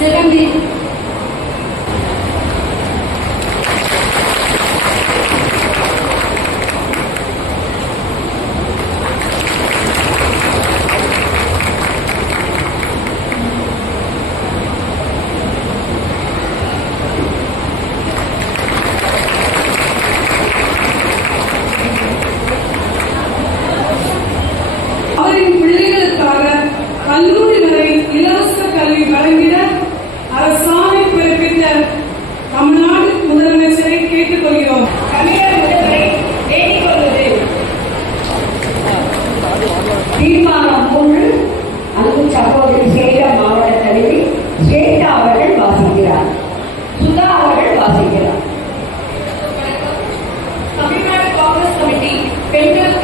Second கேட்டுக்கொள்கிறோம் தமிழக முதல்வரை வேண்டிக் கொள்வது தீர்மானம் மூன்று. அன்பு சகோதரி சேலம் மாவட்ட தலைவி ஸ்வேதா அவர்கள் வாசிக்கிறார். சுதா அவர்கள் வாசிக்கிறார். தமிழ்நாடு காங்கிரஸ் கமிட்டி பெண்கள்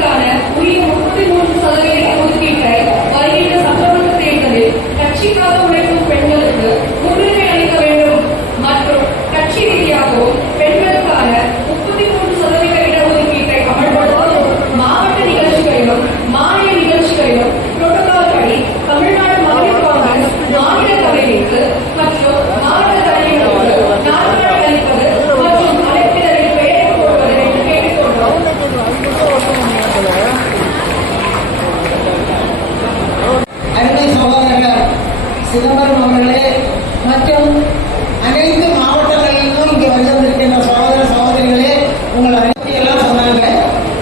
சிதம்பரம் அவர்களே மற்றும் அனைத்து மாவட்டங்களிலும் இங்கே வந்திருக்கின்ற சகோதர சகோதரிகளே உங்களை அனைத்து எல்லாம் சொன்னாங்க.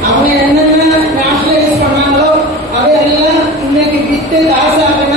அவங்க என்னென்ன நேஷனலைஸ் பண்ணாங்களோ அதையெல்லாம் இன்னைக்கு விட்டு காசாக்கின